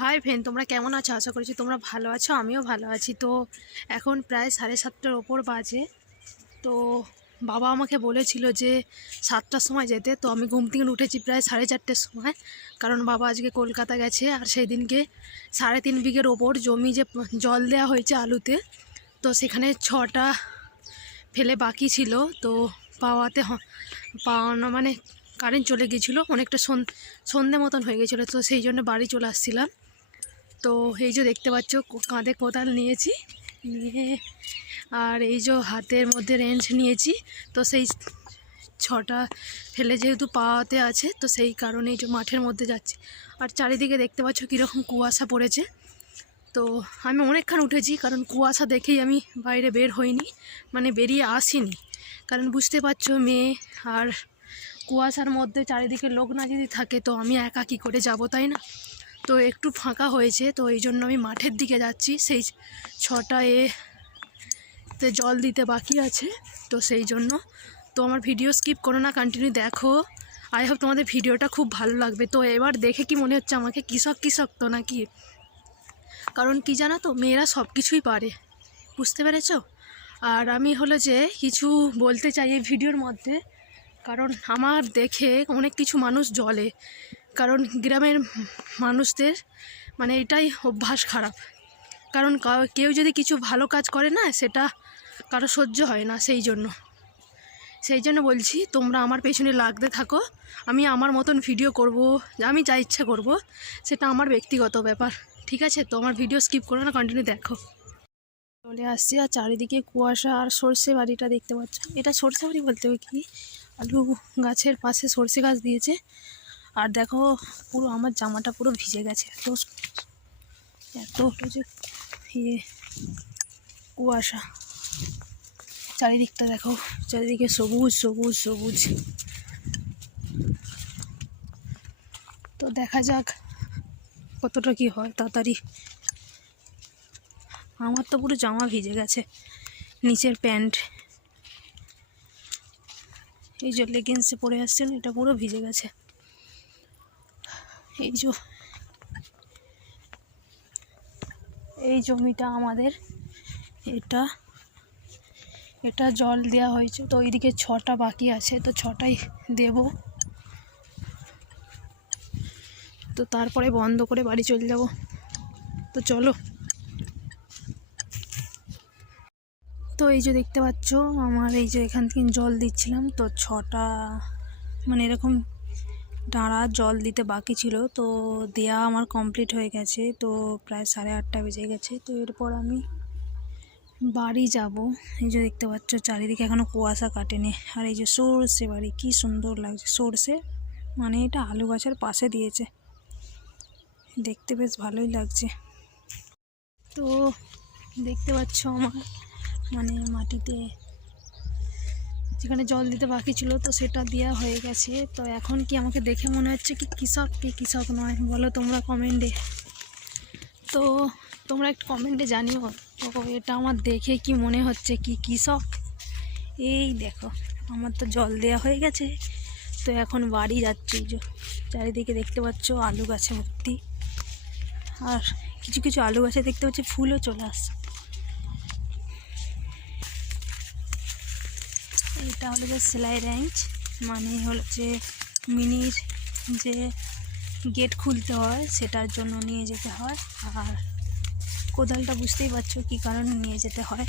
Hi friend, তোমরা কেমন আছো? আশা করছি তোমরা ভালো আছো, আমিও ভালো আছি। তো এখন প্রায় 7:30-র ওপর বাজে। তো বাবা আমাকে বলেছিল যে 7টার সময় যেতে, তো আমি ঘুম থেকে উঠেছি প্রায় 4:30-র সময়, কারণ বাবা আজকে কলকাতা গেছে। আর সেই দিনকে 3.5 বিঘের ওপর জমি যে জল দেওয়া হয়েছে আলুতে, তো সেখানে 6টা ফেলে বাকি ছিল। তো পাওয়ানো মানে কারেন্ট চলে গিয়েছিলো, অনেকটা সন্ধে মতন হয়ে গেছিলো। তো সেই জন্য বাড়ি চলে আসছিলাম। তো এই যে দেখতে পাচ্ছ, কাঁধে কোদাল নিয়েছি নিয়ে, আর এই যে হাতের মধ্যে রেঞ্জ নিয়েছি। তো সেই 6টা ফেলে যেহেতু পাওয়াতে আছে, তো সেই কারণে এই যে মাঠের মধ্যে যাচ্ছি। আর চারিদিকে দেখতে পাচ্ছ কীরকম কুয়াশা পড়েছে। তো আমি অনেকক্ষণ উঠেছি, কারণ কুয়াশা দেখেই আমি বাইরে বের হইনি, মানে বেরিয়ে আসিনি। কারণ বুঝতে পারছো, মেয়ে আর কুয়াশার মধ্যে চারিদিকে লোক না যদি থাকে, তো আমি একা কী করে যাব, তাই না? তো একটু ফাঁকা হয়েছে, তো এই জন্য আমি মাঠের দিকে যাচ্ছি। সেই 6টাতে জল দিতে বাকি আছে, তো সেই জন্য। তো আমার ভিডিও স্কিপ করো না, কন্টিনিউ দেখো। আই হোপ তোমাদের ভিডিওটা খুব ভালো লাগবে। তো এবার দেখে কি মনে হচ্ছে আমাকে কৃষক তো নাকি? কারণ কি জানো তো, মেয়েরা সব কিছুই পারে, বুঝতে পেরেছ? আর আমি হলো যে কিছু বলতে চাই এই ভিডিওর মধ্যে, কারণ আমার দেখে অনেক কিছু মানুষ জ্বলে। কারণ গ্রামের মানুষদের মানে এটাই অভ্যাস খারাপ। কারণ কেউ যদি কিছু ভালো কাজ করে না, সেটা কারো সহ্য হয় না। সেই জন্য বলছি, তোমরা আমার পেছনে লাগতে থাকো। আমি আমার মতন ভিডিও করব, আমি যা ইচ্ছা করব, সেটা আমার ব্যক্তিগত ব্যাপার, ঠিক আছে? তো আমার ভিডিও স্কিপ করো না, কন্টিনিউ দেখো। চলে আসছি, আর চারিদিকে কুয়াশা। আর সর্ষে বাড়িটা দেখতে পাচ্ছ, এটা সর্ষে বাড়ি বলতে হবে কি, আলু গাছের পাশে সর্ষে গাছ দিয়েছে। আর দেখো, পুরো আমার জামাটা পুরো ভিজে গেছে, এত হলো যে কুয়াশা। চারিদিকটা দেখো, চারিদিকে সবুজ সবুজ সবুজ। তো দেখা যাক কতটা কি হয় তাড়াতাড়ি। আমার তো পুরো জামা ভিজে গেছে, নিচের প্যান্ট, এই যে লেগিংসে পরে আসছেন, এটা পুরো ভিজে গেছে। এই জমিটা আমাদের, এটা জল দেওয়া হয়েছে। তো ওইদিকে 6টা বাকি আছে, তো 6টাই দেব। তো তারপরে বন্ধ করে বাড়ি চলে যাব। তো চলো। তো এই যে দেখতে পাচ্ছ, আমার এই যে এখান থেকে জল দিচ্ছিলাম, তো 6টা মানে এরকম ডাঁড়া জল দিতে বাকি ছিল। তো দেয়া আমার কমপ্লিট হয়ে গেছে, তো প্রায় 8:30 বেজে গেছে। তো এরপর আমি বাড়ি যাব। এই যে দেখতে পাচ্ছ চারিদিকে এখনও কুয়াশা কাটেনি। আর এই যে সর্ষে বাড়ি, কি সুন্দর লাগছে। সর্ষে মানে এটা আলু গাছের পাশে দিয়েছে, দেখতে বেশ ভালোই লাগছে। তো দেখতে পাচ্ছ আমার মানে মাটিতে যেখানে জল দিতে বাকি ছিল, তো সেটা দেওয়া হয়ে গেছে। তো এখন কি আমাকে দেখে মনে হচ্ছে কি কৃষক নয়, বলো তোমরা কমেন্টে। তো তোমরা একটু কমেন্টে জানিও, তো এটা আমার দেখে কি মনে হচ্ছে, কি কৃষক? এই দেখো, আমার তো জল দেওয়া হয়ে গেছে। তো এখন বাড়ি যাচ্ছি। চারিদিকে দেখতে পাচ্ছ আলু গাছে ভর্তি, আর কিছু কিছু আলু গাছে দেখতে পাচ্ছি ফুলও চলে আসছে। এটা হলো যে সেলাই রেঞ্জ, মানে হলো যে মিনির যে গেট খুলতে হয়, সেটার জন্য নিয়ে যেতে হয়। আর কোদালটা বুঝতেই পারছো কী কারণে নিয়ে যেতে হয়।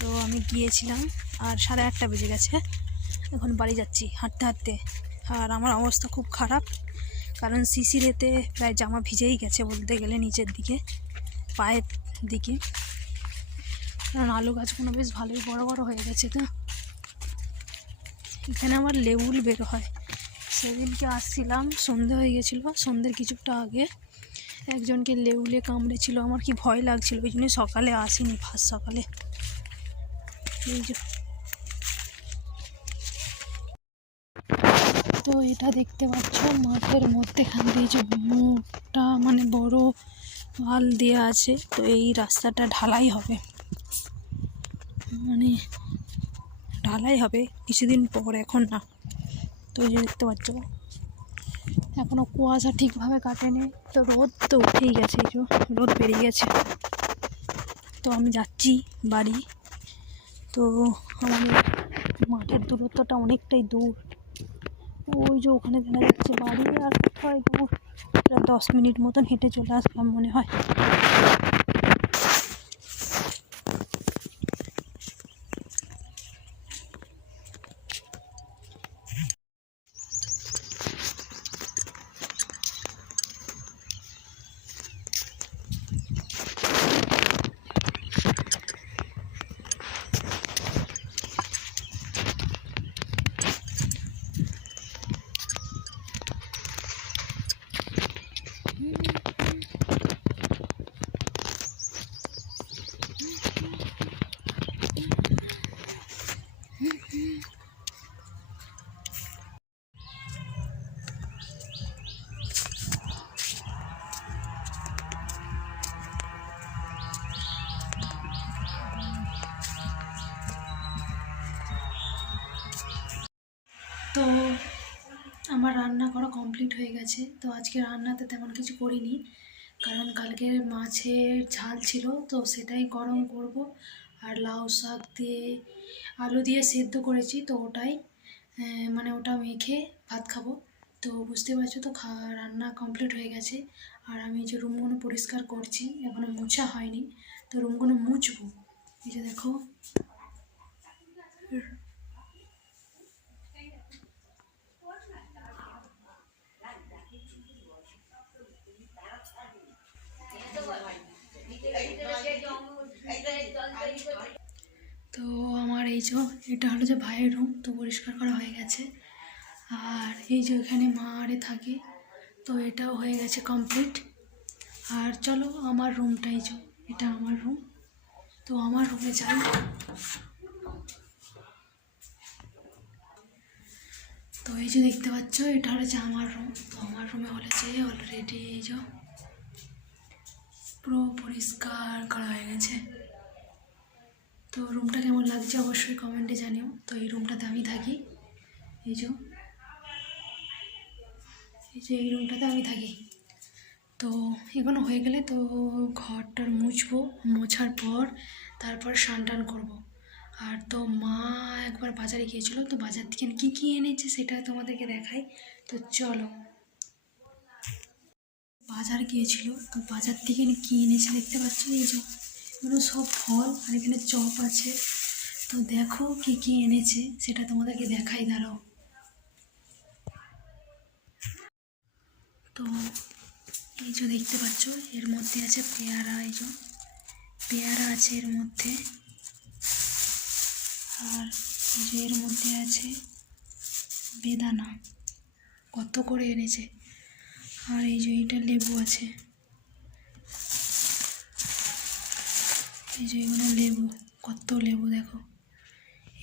তো আমি গিয়েছিলাম, আর 8:30 বেজে গেছে। এখন বাড়ি যাচ্ছি হাঁটতে হাঁটতে। আর আমার অবস্থা খুব খারাপ, কারণ শিশিরেতে প্রায় জামা ভিজেই গেছে বলতে গেলে, নিচের দিকে পায়ের দিকে। কারণ আলু গাছগুলো বেশ ভালোই বড় বড় হয়ে গেছে। তো এখানে আমার লেবুল বের হয়। সেদিনকে আসছিলাম, সন্ধে হয়ে গেছিলো, সন্ধ্যের কিছুটা আগে একজনকে লেবুলে কামড়েছিল। আমার কি ভয় লাগছিল, ওই জন্য সকালে আসিনি, ফার্স্ট সকালে। এই যে তো এটা দেখতে পাচ্ছ মাঠের মধ্যেখান দিয়ে যে মোটা মানে বড় আল দেওয়া আছে। তো এই রাস্তাটা ঢালাই হবে, মানে ঢালাই হবে কিছুদিন পর, এখন না। তো এই যে দেখতে পাচ্ছ এখনও কুয়াশা ঠিকভাবে কাটেনি, তো রোদ তো উঠেই গেছে, এই যে রোদ বেরিয়ে গেছে। তো আমি যাচ্ছি বাড়ি। তো আমাদের মাঠের দূরত্বটা অনেকটাই দূর, ওই যে ওখানে দেখা যাচ্ছে বাড়ি, আর হয়তো প্রায় 10 মিনিট মতন হেঁটে চলে আসলাম মনে হয়। তো আমার রান্না করা কমপ্লিট হয়ে গেছে। তো আজকে রান্নাতে তেমন কিছু করিনি, কারণ কালকের মাছের ঝাল ছিল, তো সেটাই গরম করব। আর লাউ শাক দিয়ে আলু দিয়ে সেদ্ধ করেছি, তো ওটাই মানে ওটা মেখে ভাত খাবো। তো বুঝতে পারছো তো রান্না কমপ্লিট হয়ে গেছে। আর আমি যে রুমগুলো পরিষ্কার করছি, এখনও মোছা হয়নি, তো রুমগুলো মুছবো। এই যে দেখো, তো আমার এই যে এটা হলো যে ভাইয়ের রুম, তো পরিষ্কার করা হয়ে গেছে। আর এই যে এখানে মা আরে থাকে, তো এটাও হয়ে গেছে কমপ্লিট। আর চলো আমার রুমটাই, যে এটা আমার রুম, তো আমার রুমে যাই। তো এই যে দেখতে পাচ্ছ, এটা হলো যে আমার রুম। তো আমার রুমে হলো যে অলরেডি এই যে পুরো পরিষ্কার করা হয়ে গেছে। তো রুমটা কেমন লাগছে অবশ্যই কমেন্টে জানিও। তো এই রুমটাতে আমি থাকি, এই যে এই রুমটাতে আমি থাকি। তো এগুলো হয়ে গেলে তো ঘরটার মুছবো, মোছার পর তারপর স্নান টান করবো। আর তো মা একবার বাজারে গিয়েছিলো, তো বাজার থেকে কী কী এনেছে সেটা তোমাদেরকে দেখাই। তো চলো, বাজার গিয়েছিল, তো বাজার থেকে কী এনেছে দেখতে পাচ্ছ, এই যে এগুলো সব ফল, আর এখানে চপ আছে। তো দেখো কী কী এনেছে সেটা তোমাদেরকে দেখাই, দাঁড়াও। তো এই যে দেখতে পাচ্ছ, এর মধ্যে আছে পেয়ারা, এই যে পেয়ারা আছে এর মধ্যে। আর এই যে এর মধ্যে আছে বেদানা, কত করে এনেছে। আর এই যে এইটা লেবু আছে, এই যে এগুলো লেবু, কত লেবু দেখো।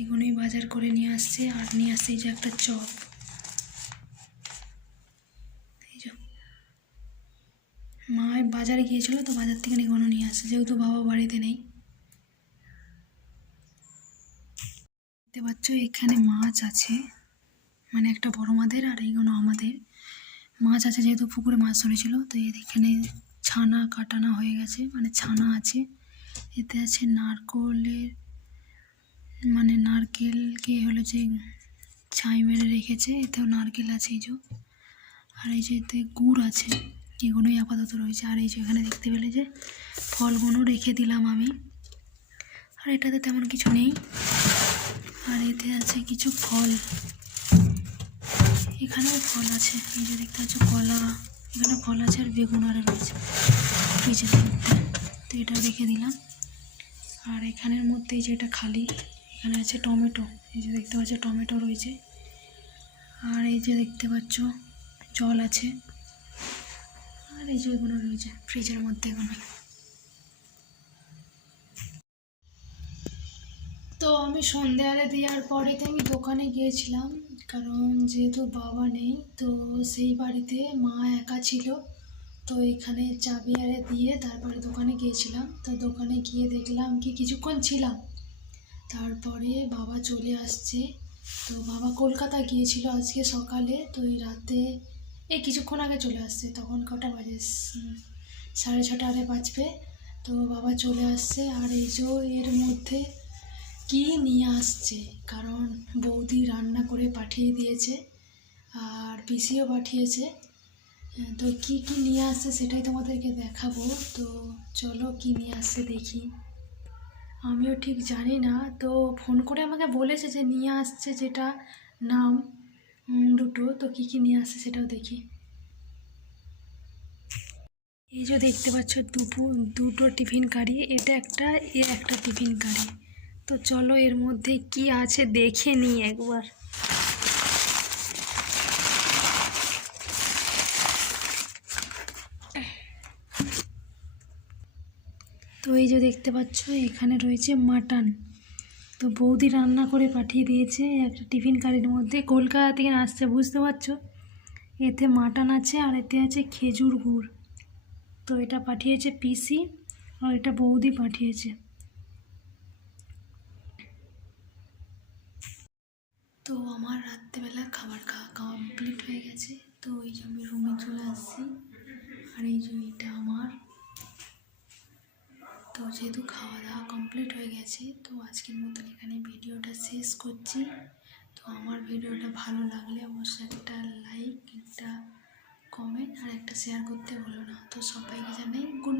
এগুলোই বাজার করে নিয়ে আসছে। আর নিয়ে আসছে এই যে একটা চপ, এই যে মা বাজারে গিয়েছিল, তো বাজার থেকে এগুলো নিয়ে আসছে, যেহেতু বাবা বাড়িতে নেই। দেখতে পাচ্ছ এখানে মাছ আছে, মানে একটা বড় মাদের, আর এইগুলো আমাদের মাছ আছে, যেহেতু পুকুরে মাছ ধরেছিল। তো এখানে ছানা কাটানো হয়ে গেছে, মানে ছানা আছে। এতে আছে নারকলের, মানে নারকেলকে হলো যে ছাই মেরে রেখেছে, এতেও নারকেল আছে এই যে। আর এই যে এতে গুড় আছে, এগুলোই আপাতত রয়েছে। আর এই যে এখানে দেখতে পেলে যে ফলগুলো রেখে দিলাম আমি। আর এটাতে তেমন কিছু নেই। আর এতে আছে কিছু ফল, এখানেও ফল আছে, এই যে দেখতে পাচ্ছ কলা, এখানে ফল আছে। আর বেগুন আর রয়েছে ফ্রিজের মধ্যে, তো এটা রেখে দিলাম। আর এখানের মধ্যে এই যে এটা খালি, এখানে আছে টমেটো, এই যে দেখতে পাচ্ছ টমেটো রয়েছে। আর এই যে দেখতে পাচ্ছ জল আছে। আর এই যে এগুলো রয়েছে ফ্রিজের মধ্যে এগুলো। তো আমি সন্ধে আরে দেওয়ার পরেতে আমি দোকানে গিয়েছিলাম, কারণ যেহেতু বাবা নেই, তো সেই বাড়িতে মা একা ছিল। তো এখানে চাবি আরে দিয়ে তারপরে দোকানে গিয়েছিলাম। তো দোকানে গিয়ে দেখলাম কি কিছুক্ষণ ছিলাম, তারপরে বাবা চলে আসছে। তো বাবা কলকাতা গিয়েছিল আজকে সকালে, তো এই রাতে এই কিছুক্ষণ আগে চলে আসছে। তখন কটা বাজে? 6:30 আরে বাজবে। তো বাবা চলে আসছে। আর এই যে এর মধ্যে কি নিয়ে আসছে, কারণ বৌদি রান্না করে পাঠিয়ে দিয়েছে আর পিসিও পাঠিয়েছে। তো কি কি নিয়ে আসছে সেটাই তোমাদেরকে দেখাবো। তো চলো কি নিয়ে আসছে দেখি। আমিও ঠিক জানি না, তো ফোন করে আমাকে বলেছে যে নিয়ে আসছে যেটা নাম দুটো। তো কি কি নিয়ে আসছে সেটাও দেখি। এই যে দেখতে পাচ্ছ দুটো টিফিন কারি, এটা একটা একটা টিফিন কারি। তো চলো এর মধ্যে কি আছে দেখে নিই একবার। তো এই যে দেখতে পাচ্ছ এখানে রয়েছে মাটন। তো বৌদি রান্না করে পাঠিয়ে দিয়েছে একটা টিফিন কারির মধ্যে, কলকাতা থেকে আসছে, বুঝতে পারছো। এতে মাটন আছে আর এতে আছে খেজুর গুড়। তো এটা পাঠিয়েছে পিসি আর এটা বৌদি পাঠিয়েছে। তো আমার রাত্রেবেলা খাবার খাওয়া কমপ্লিট হয়ে গেছে। তো এই যে আমি রুমে চলে আসছি। আর এই যে এটা আমার। তো যেহেতু খাওয়া দাওয়া কমপ্লিট হয়ে গেছে, তো আজকের মতন এখানে ভিডিওটা শেষ করছি। তো আমার ভিডিওটা ভালো লাগলে অবশ্যই একটা লাইক, একটা কমেন্ট আর একটা শেয়ার করতে ভুলো না। তো সবাইকে জানাই গুড